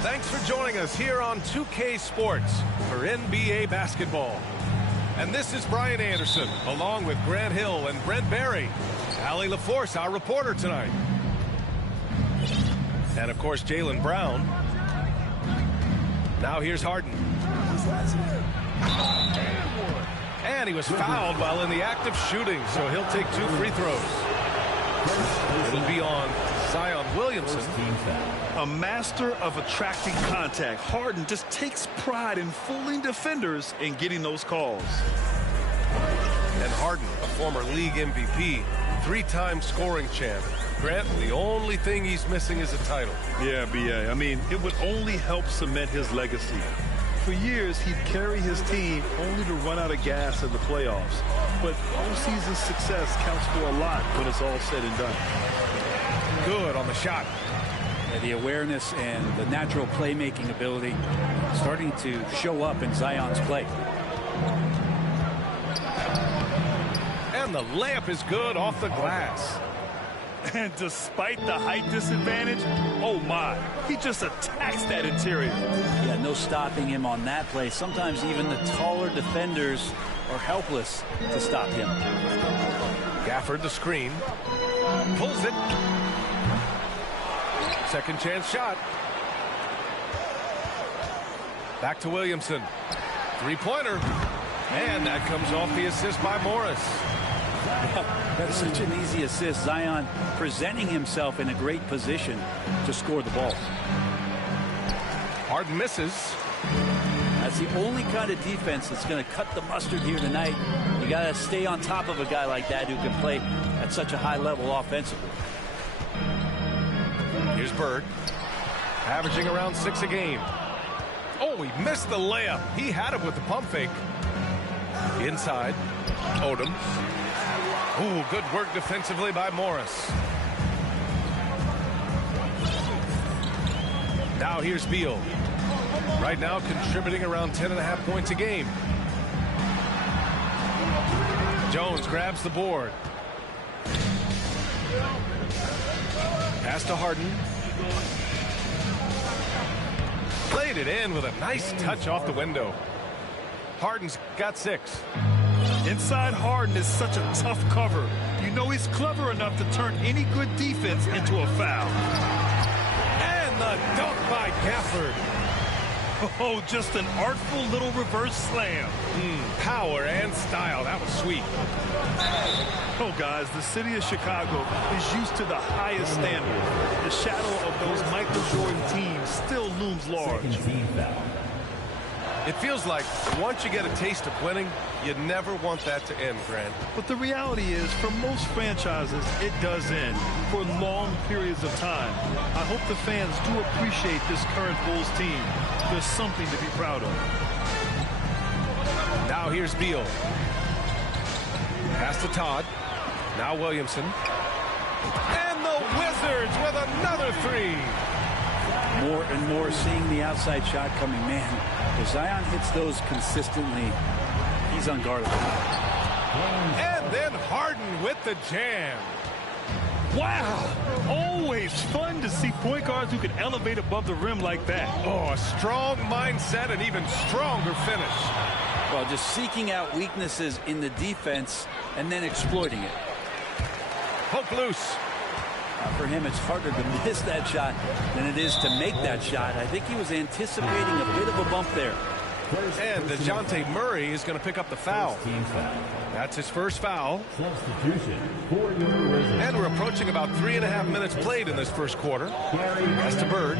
Thanks for joining us here on 2K Sports for NBA basketball. And this is Brian Anderson, along with Grant Hill and Brent Barry. Allie LaForce, our reporter tonight. And, of course, Jaylen Brown. Now here's Harden. And he was fouled while in the act of shooting, so he'll take 2 free throws. It'll be on Zion Williamson. A master of attracting contact. Harden just takes pride in fooling defenders and getting those calls. And Harden, a former league MVP, 3-time scoring champ. Grant, the only thing he's missing is a title. Yeah, B.A. I mean, it would only help cement his legacy. For years, he'd carry his team only to run out of gas in the playoffs. But postseason success counts for a lot when it's all said and done. Good on the shot. Yeah, the awareness and the natural playmaking ability starting to show up in Zion's play. And the layup is good off the glass. And despite the height disadvantage, oh my, he just attacks that interior. Yeah, no stopping him on that play. Sometimes even the taller defenders are helpless to stop him. Gafford the screen. Pulls it. Second chance shot. Back to Williamson. 3-pointer. And that comes off the assist by Morris. That's such an easy assist. Zion presenting himself in a great position to score the ball. Harden misses. That's the only kind of defense that's going to cut the mustard here tonight. You got to stay on top of a guy like that who can play at such a high level offensively. Here's Bird, averaging around 6 a game. Oh, he missed the layup. He had it with the pump fake. Inside, Odom. Ooh, good work defensively by Morris. Now here's Beal. Right now contributing around 10.5 points a game. Jones grabs the board. Pass to Harden. Played it in with a nice touch off the window. Harden's got 6. Inside Harden is such a tough cover. You know he's clever enough to turn any good defense into a foul. And the dunk by Gafford. Oh, just an artful little reverse slam. Power and style. That was sweet. Oh, guys, the city of Chicago is used to the highest standard. The shadow of those Michael Jordan teams still looms large. It feels like once you get a taste of winning, you never want that to end, Grant. But the reality is, for most franchises, it does end for long periods of time. I hope the fans do appreciate this current Bulls team. There's something to be proud of. Now here's Beal. Pass to Todd. Now Williamson. And the Wizards with another 3. More and more seeing the outside shot coming. Man, if Zion hits those consistently, he's unguardable. And then Harden with the jam. Wow! Always fun to see point guards who can elevate above the rim like that. Oh, a strong mindset and even stronger finish. Well, just seeking out weaknesses in the defense and then exploiting it. Poke loose. For him, it's harder to miss that shot than it is to make that shot. I think he was anticipating a bit of a bump there. And DeJounte Murray is going to pick up the foul. That's his first foul. And we're approaching about 3.5 minutes played in this first quarter. Pass to Bird.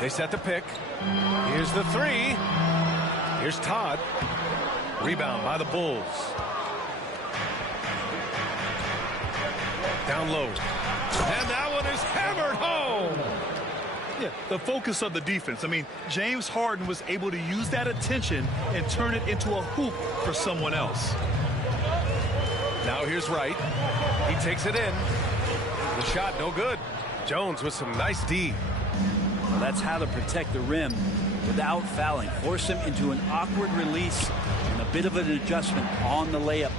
They set the pick. Here's the 3. Here's Todd. Rebound by the Bulls. Down low. And that one is hammered home. Yeah, the focus of the defense. I mean, James Harden was able to use that attention and turn it into a hoop for someone else. Now here's Wright. He takes it in. The shot no good. Jones with some nice D. Well, that's how to protect the rim without fouling. Force him into an awkward release and a bit of an adjustment on the layup.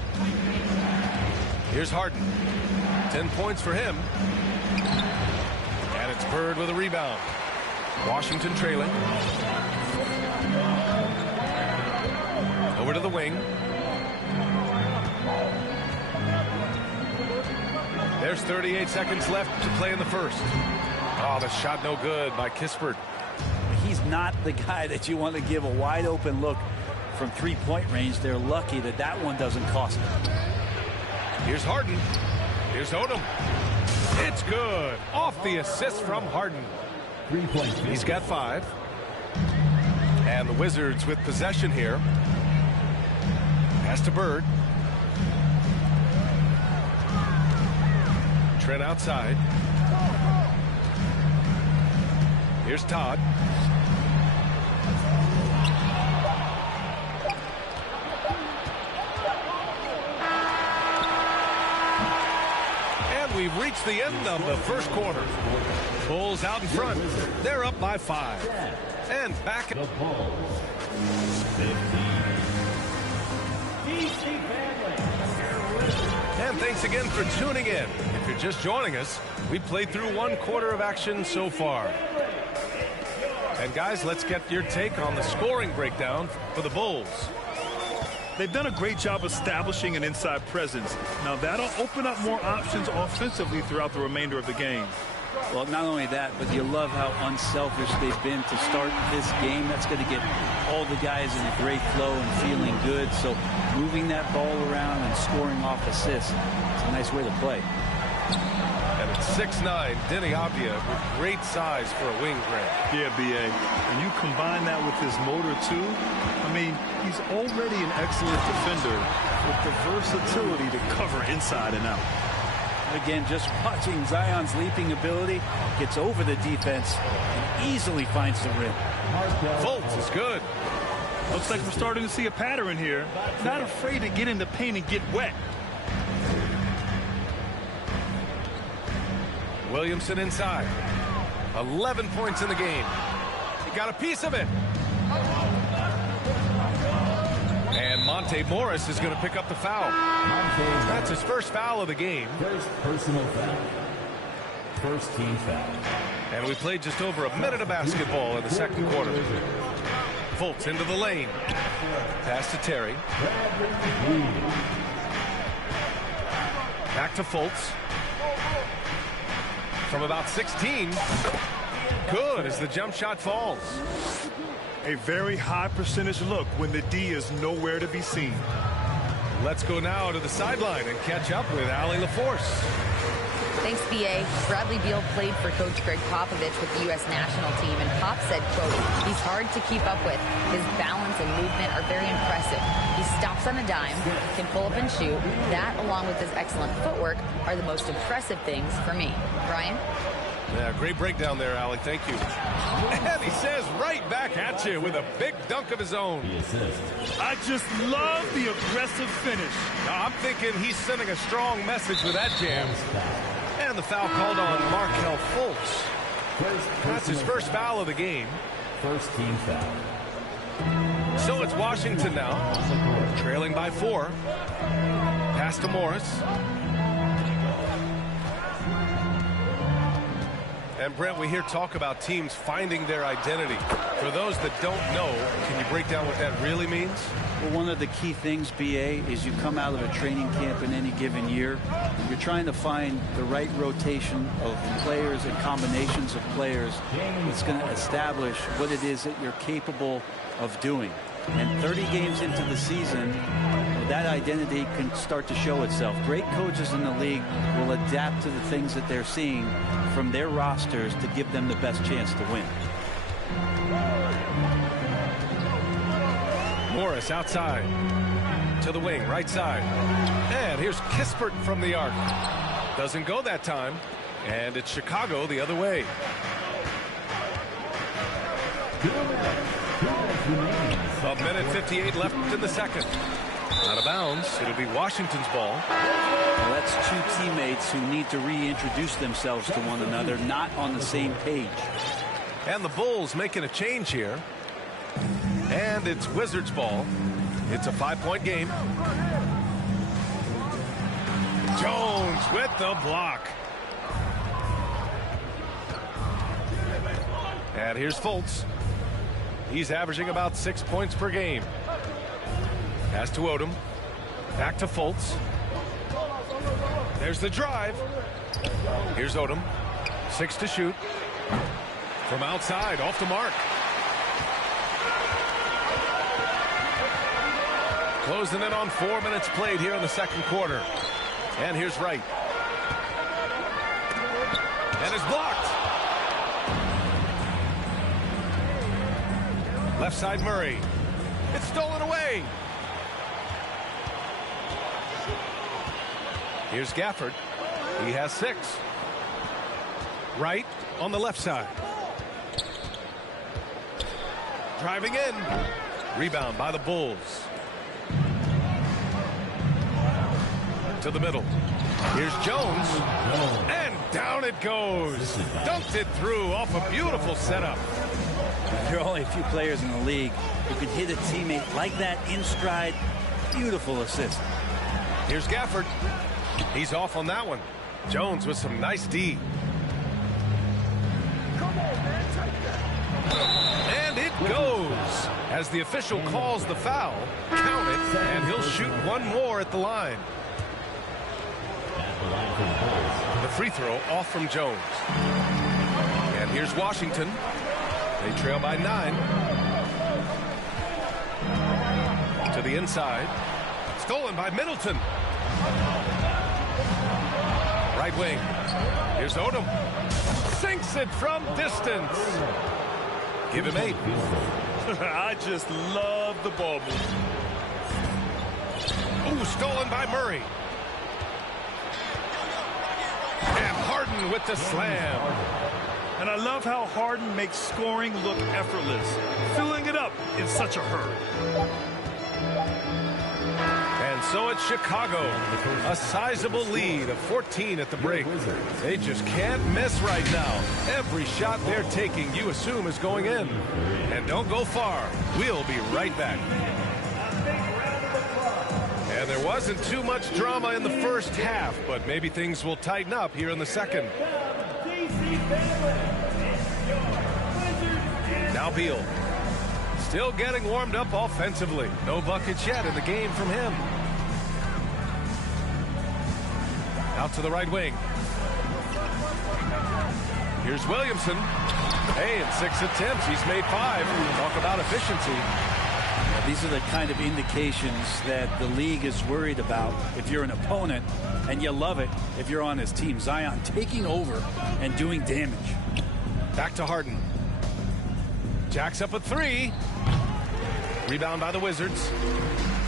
Here's Harden. 10 points for him. And it's Bird with a rebound. Washington trailing. Over to the wing. There's 38 seconds left to play in the first. Oh, the shot no good by Kispert. He's not the guy that you want to give a wide open look from three-point range. They're lucky that that one doesn't cost them. Here's Harden. Here's Odom. It's good. Off the assist from Harden. 3 points. He's got 5. And the Wizards with possession here. Pass to Bird. Trent outside. Here's Todd. And we've reached the end of the first quarter. Bulls out in front. They're up by 5. And back. The Bulls. 15. And thanks again for tuning in. If you're just joining us, we played through 1 quarter of action so far. And guys, let's get your take on the scoring breakdown for the Bulls. They've done a great job establishing an inside presence. Now that'll open up more options offensively throughout the remainder of the game. Well, not only that, but you love how unselfish they've been to start this game. That's going to get all the guys in a great flow and feeling good. So moving that ball around and scoring off assists, it's a nice way to play. And it's 6'9", Denny Avdia with great size for a wing, Grant. Yeah, B.A. And you combine that with his motor, too. I mean, he's already an excellent defender with the versatility to cover inside and out. Again, just watching Zion's leaping ability, gets over the defense and easily finds the rim. Fultz is good. Looks like we're starting to see a pattern here. Not afraid to get in the paint and get wet. Williamson inside. 11 points in the game. He got a piece of it. And Monte Morris is going to pick up the foul. That's his first foul of the game. First personal foul. First team foul. And we played just over a minute of basketball in the second quarter. Fultz into the lane. Pass to Terry. Back to Fultz. From about 16. Good as the jump shot falls. A very high percentage look when the D is nowhere to be seen. Let's go now to the sideline and catch up with Allie LaForce. Thanks, B.A. Bradley Beal played for Coach Greg Popovich with the U.S. national team, and Pop said, quote, he's hard to keep up with. His balance and movement are very impressive. He stops on a dime, can pull up and shoot. That, along with his excellent footwork, are the most impressive things for me. Brian? Yeah, great breakdown there, Allie. Thank you. And he says right back at you with a big dunk of his own. I just love the aggressive finish. Now, I'm thinking he's sending a strong message with that jam. And the foul called on Markelle Fultz. That's his first foul of the game. First team foul. So it's Washington now, trailing by 4. Pass to Morris. And Brent, we hear talk about teams finding their identity. For those that don't know, can you break down what that really means? Well, one of the key things, BA, is you come out of a training camp in any given year. You're trying to find the right rotation of players and combinations of players that's going to establish what it is that you're capable of doing. And 30 games into the season, that identity can start to show itself. Great coaches in the league will adapt to the things that they're seeing from their rosters to give them the best chance to win. Morris outside to the wing, right side. And here's Kispert from the arc. Doesn't go that time. And it's Chicago the other way. A minute 58 left in the second. Out of bounds. It'll be Washington's ball. Well, that's two teammates who need to reintroduce themselves to one another, not on the same page. And the Bulls making a change here. And it's Wizards ball. It's a 5-point game. Jones with the block. And here's Fultz. He's averaging about 6 points per game. Pass to Odom. Back to Fultz. There's the drive. Here's Odom. 6 to shoot. From outside, off the mark. Closing in on 4 minutes played here in the second quarter. And here's Wright. And it's blocked. Left side Murray. It's stolen away. Here's Gafford. He has 6. Wright on the left side. Driving in. Rebound by the Bulls. To the middle. Here's Jones. And down it goes. Dunked it through off a beautiful setup. There are only a few players in the league who can hit a teammate like that in stride. Beautiful assist. Here's Gafford. He's off on that one. Jones with some nice D. And it goes. As the official calls the foul, count it, and he'll shoot one more at the line. The free throw off from Jones. And here's Washington. They trail by 9. To the inside. Stolen by Middleton. Right wing. Here's Odom. Sinks it from distance. Give him 8. I just love the ball move. Ooh, stolen by Murray. And Harden with the slam. And I love how Harden makes scoring look effortless, filling it up in such a hurry. And so it's Chicago, a sizable lead of 14 at the break. They just can't miss right now. Every shot they're taking, you assume, is going in. And don't go far. We'll be right back. And there wasn't too much drama in the first half, but maybe things will tighten up here in the second. Now Beal. Still getting warmed up offensively. No buckets yet in the game from him. Out to the right wing. Here's Williamson. Hey, in 6 attempts, he's made 5. Talk about efficiency. These are the kind of indications that the league is worried about if you're an opponent, and you love it if you're on his team. Zion taking over and doing damage. Back to Harden. Jacks up a 3. Rebound by the Wizards.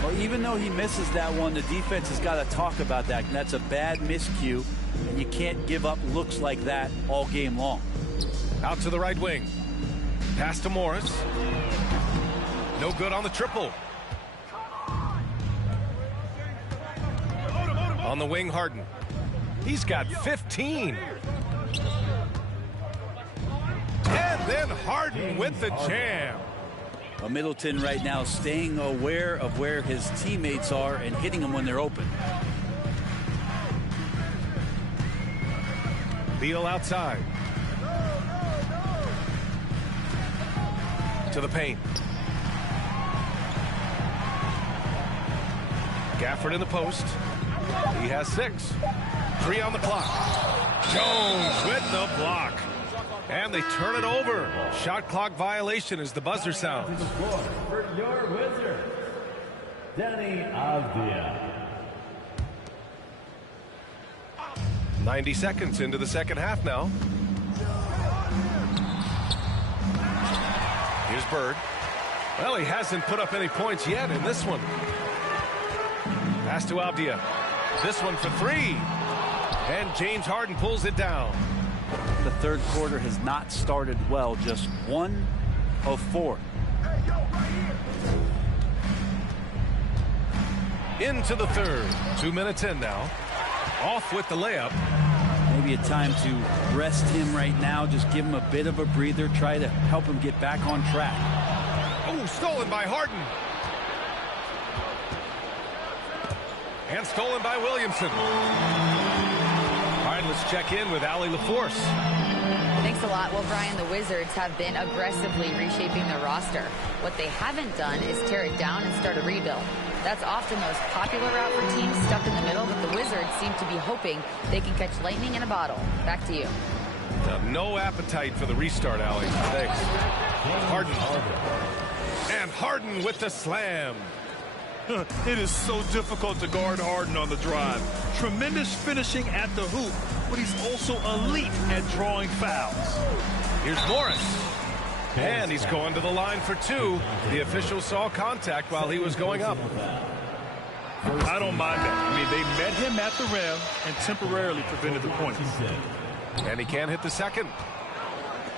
Well, even though he misses that one, the defense has got to talk about that. And that's a bad miscue, and you can't give up looks like that all game long. Out to the right wing. Pass to Morris. No good on the triple. On the wing, Harden. He's got 15. And then Harden with the jam. Well, Middleton right now staying aware of where his teammates are and hitting them when they're open. Beal outside. To the paint. Gafford in the post. He has 6. 3 on the clock. Jones with the block. And they turn it over. Shot clock violation as the buzzer sounds. For your Wizard, Danny Avdia. 90 seconds into the second half now. Here's Bird. Well, he hasn't put up any points yet in this one. Pass to Avdia. This one for 3. And James Harden pulls it down. The third quarter has not started well. Just 1 of 4. Into the third. 2 minutes in now. Off with the layup. Maybe a time to rest him right now. Just give him a bit of a breather. Try to help him get back on track. Oh, stolen by Harden. And stolen by Williamson. All right, let's check in with Allie LaForce. Thanks a lot. Well, Brian, the Wizards have been aggressively reshaping their roster. What they haven't done is tear it down and start a rebuild. That's often the most popular route for teams stuck in the middle, but the Wizards seem to be hoping they can catch lightning in a bottle. Back to you. No appetite for the restart, Allie. Thanks. Harden. And Harden with the slam. It is so difficult to guard Harden on the drive. Tremendous finishing at the hoop, but he's also elite at drawing fouls. Here's Morris. And he's going to the line for 2. The official saw contact while he was going up. I don't mind that. I mean, they met him at the rim and temporarily prevented the points. And he can't hit the second.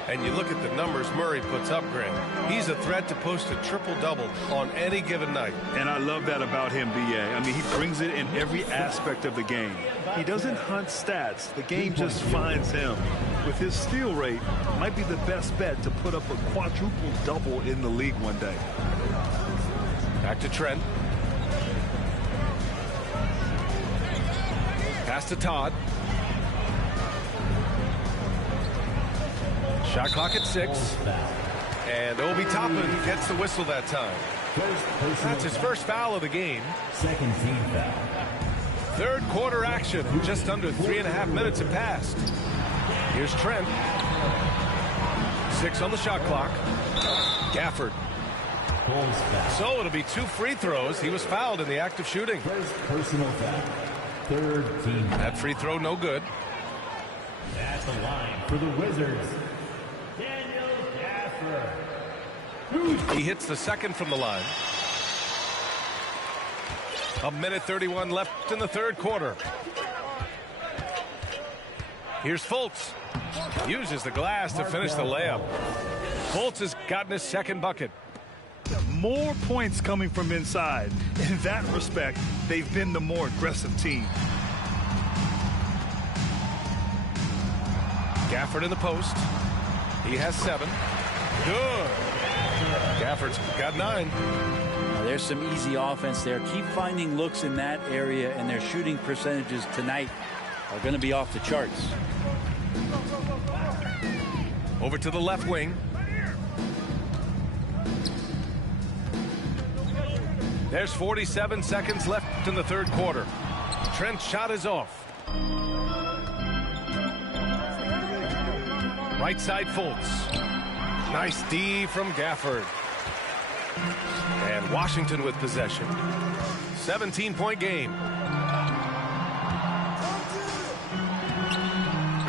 And you look at the numbers Murray puts up, Grant. He's a threat to post a triple-double on any given night. And I love that about him, B.A. I mean, he brings it in every aspect of the game. He doesn't hunt stats. The game just finds him. With his steal rate, might be the best bet to put up a quadruple-double in the league one day. Back to Trent. Pass to Todd. Shot clock at 6. And Obi Toppin gets the whistle that time. That's his first foul of the game. Second team foul. Third quarter action. Just under 3.5 minutes have passed. Here's Trent. 6 on the shot clock. Gafford. So it'll be 2 free throws. He was fouled in the act of shooting. First personal foul. Third team foul. That free throw no good. At the line for the Wizards, He hits the second from the line. 1:31 left in the third quarter. Here's Fultz. Uses the glass to finish the layup. Fultz has gotten his second bucket. More points coming from inside. In that respect, they've been the more aggressive team. Gafford in the post. He has 7. Good. Gafford's got 9. Now, there's some easy offense there. Keep finding looks in that area, and their shooting percentages tonight are going to be off the charts. Over to the left wing. There's 47 seconds left in the third quarter. Trent's shot is off. Right side Fultz. Nice D from Gafford. And Washington with possession. 17-point game.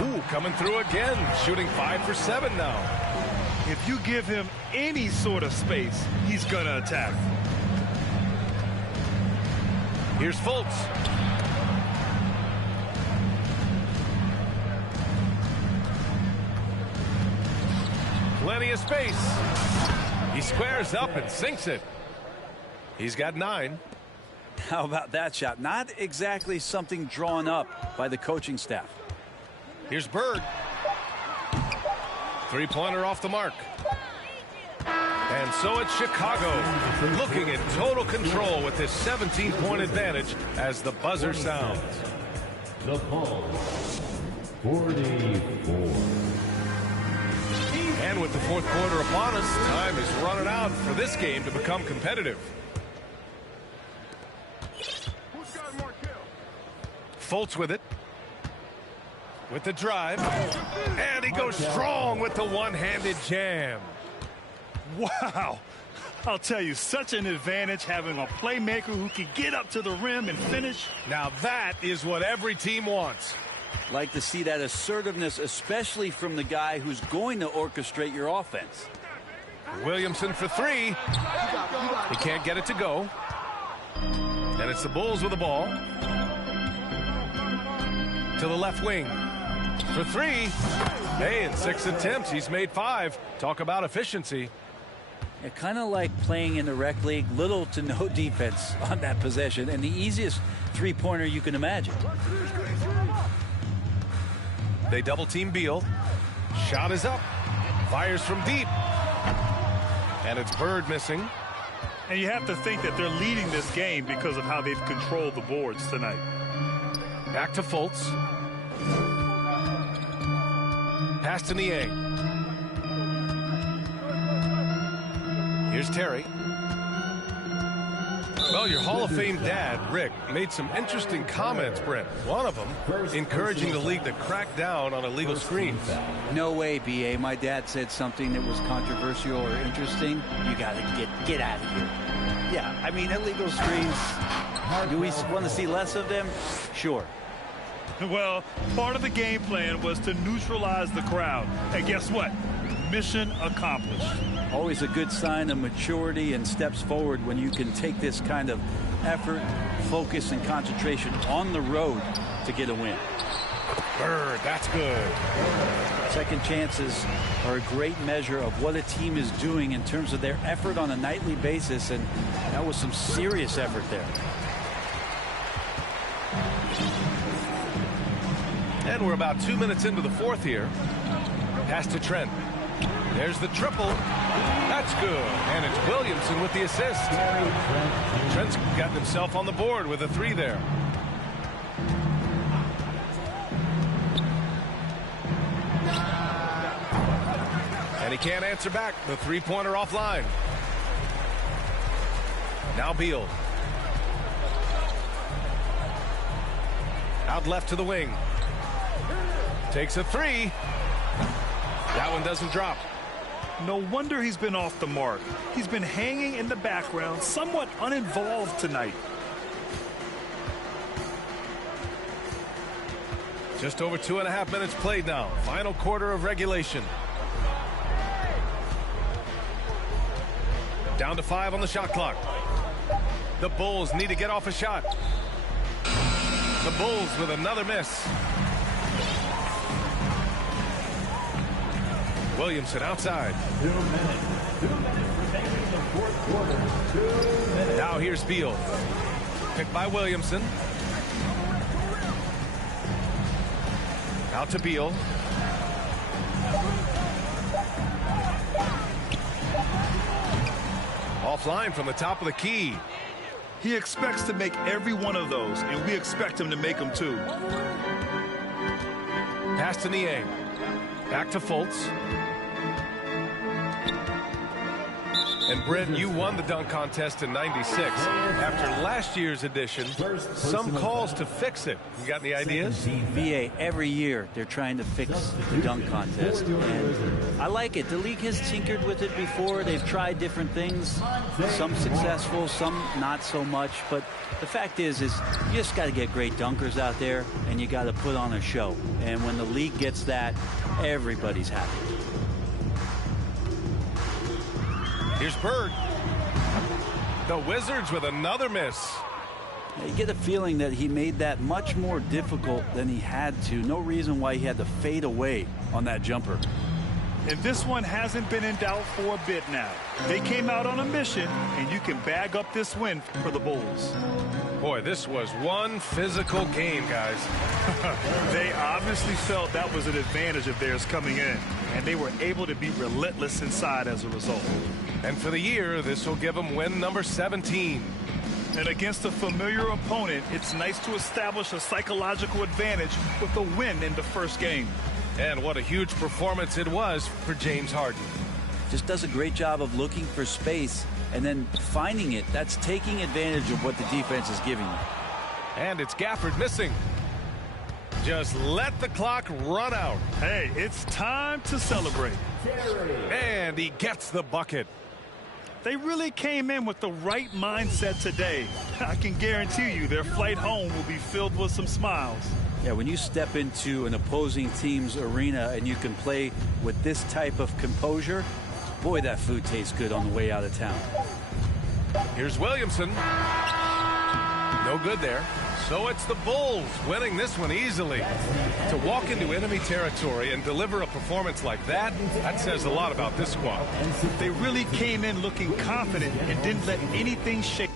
Ooh, coming through again. Shooting 5 for 7 now. If you give him any sort of space, he's going to attack. Here's Fultz. Plenty of space. He squares up and sinks it. He's got 9. How about that shot? Not exactly something drawn up by the coaching staff. Here's Bird. 3-pointer off the mark. And so it's Chicago looking in total control with this 17-point advantage as the buzzer sounds. the Bulls, 44. And with the fourth quarter upon us, time is running out for this game to become competitive. Fultz with it. With the drive. And he goes strong with the one-handed jam. Wow. I'll tell you, such an advantage having a playmaker who can get up to the rim and finish. Now that is what every team wants. Like to see that assertiveness, especially from the guy who's going to orchestrate your offense. Williamson for three. He can't get it to go. And it's the Bulls with the ball. To the left wing. For three. Hey, in 6 attempts, he's made 5. Talk about efficiency. Kind of like playing in the rec league, little to no defense on that possession, and the easiest three-pointer you can imagine. They double-team Beal. Shot is up. Fires from deep. And it's Bird missing. And you have to think that they're leading this game because of how they've controlled the boards tonight. Back to Fultz. Pass to Niang. Here's Terry. Well, your Hall of Fame dad, Rick, made some interesting comments, Brent. One of them encouraging the league to crack down on illegal screens. No way, B.A. My dad said something that was controversial or interesting. You got to get out of here. Yeah, I mean, illegal screens, do we want to see less of them? Sure. Well, part of the game plan was to neutralize the crowd. And guess what? Mission accomplished. Always a good sign of maturity and steps forward when you can take this kind of effort, focus, and concentration on the road to get a win. Bird, that's good. Second chances are a great measure of what a team is doing in terms of their effort on a nightly basis, and that was some serious effort there. And we're about 2 minutes into the fourth here. Pass to Trent. There's the triple. That's good. And it's Williamson with the assist. Trent's gotten himself on the board with a three there. And he can't answer back. The three-pointer offline. Now Beal. Out left to the wing. Takes a three. That one doesn't drop. No wonder he's been off the mark. He's been hanging in the background, somewhat uninvolved tonight. Just over 2.5 minutes played now. Final quarter of regulation. Down to 5 on the shot clock. The Bulls need to get off a shot. The Bulls with another miss. Williamson outside. 2 minutes. 2 minutes remaining in the fourth quarter. 2 minutes. Now here's Beal. Picked by Williamson. Out to Beal. Offline from the top of the key. He expects to make every one of those, and we expect him to make them too. Pass to Niang. Back to Fultz. And Brent, you won the dunk contest in '96. After last year's edition, some calls to fix it. You got any ideas? VA, every year they're trying to fix the dunk contest. And I like it. The league has tinkered with it before. They've tried different things. Some successful, some not so much. But the fact is you just got to get great dunkers out there, and you got to put on a show. And when the league gets that, everybody's happy. Here's Bird. The Wizards with another miss. You get a feeling that he made that much more difficult than he had to. No reason why he had to fade away on that jumper. And this one hasn't been in doubt for a bit now. They came out on a mission, and you can bag up this win for the Bulls. Boy, this was one physical game, guys. They obviously felt that was an advantage of theirs coming in, and they were able to be relentless inside as a result. And for the year, this will give them win number 17. And against a familiar opponent, it's nice to establish a psychological advantage with a win in the first game. And what a huge performance it was for James Harden. Just does a great job of looking for space and then finding it. That's taking advantage of what the defense is giving you. And it's Gafford missing. Just let the clock run out. Hey, it's time to celebrate. And he gets the bucket. They really came in with the right mindset today. I can guarantee you their flight home will be filled with some smiles. Yeah, when you step into an opposing team's arena and you can play with this type of composure, boy, that food tastes good on the way out of town. Here's Williamson. No good there. So it's the Bulls winning this one easily. To walk into enemy territory and deliver a performance like that says a lot about this squad. They really came in looking confident and didn't let anything shake.